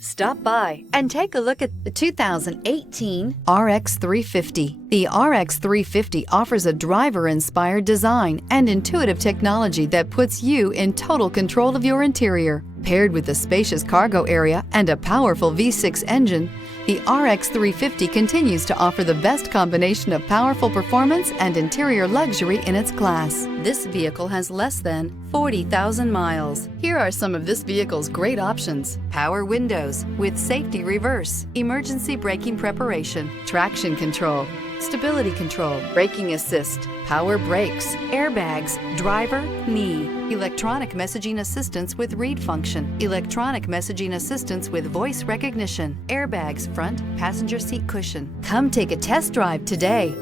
Stop by and take a look at the 2018 RX 350. The RX 350 offers a driver-inspired design and intuitive technology that puts you in total control of your interior. Paired with a spacious cargo area and a powerful V6 engine, the RX 350 continues to offer the best combination of powerful performance and interior luxury in its class. This vehicle has less than 40,000 miles. Here are some of this vehicle's great options: power windows with safety reverse, emergency braking preparation, traction control, stability control, braking assist, power brakes, airbags, driver, knee, electronic messaging assistance with read function, electronic messaging assistance with voice recognition, airbags front, passenger seat cushion. Come take a test drive today.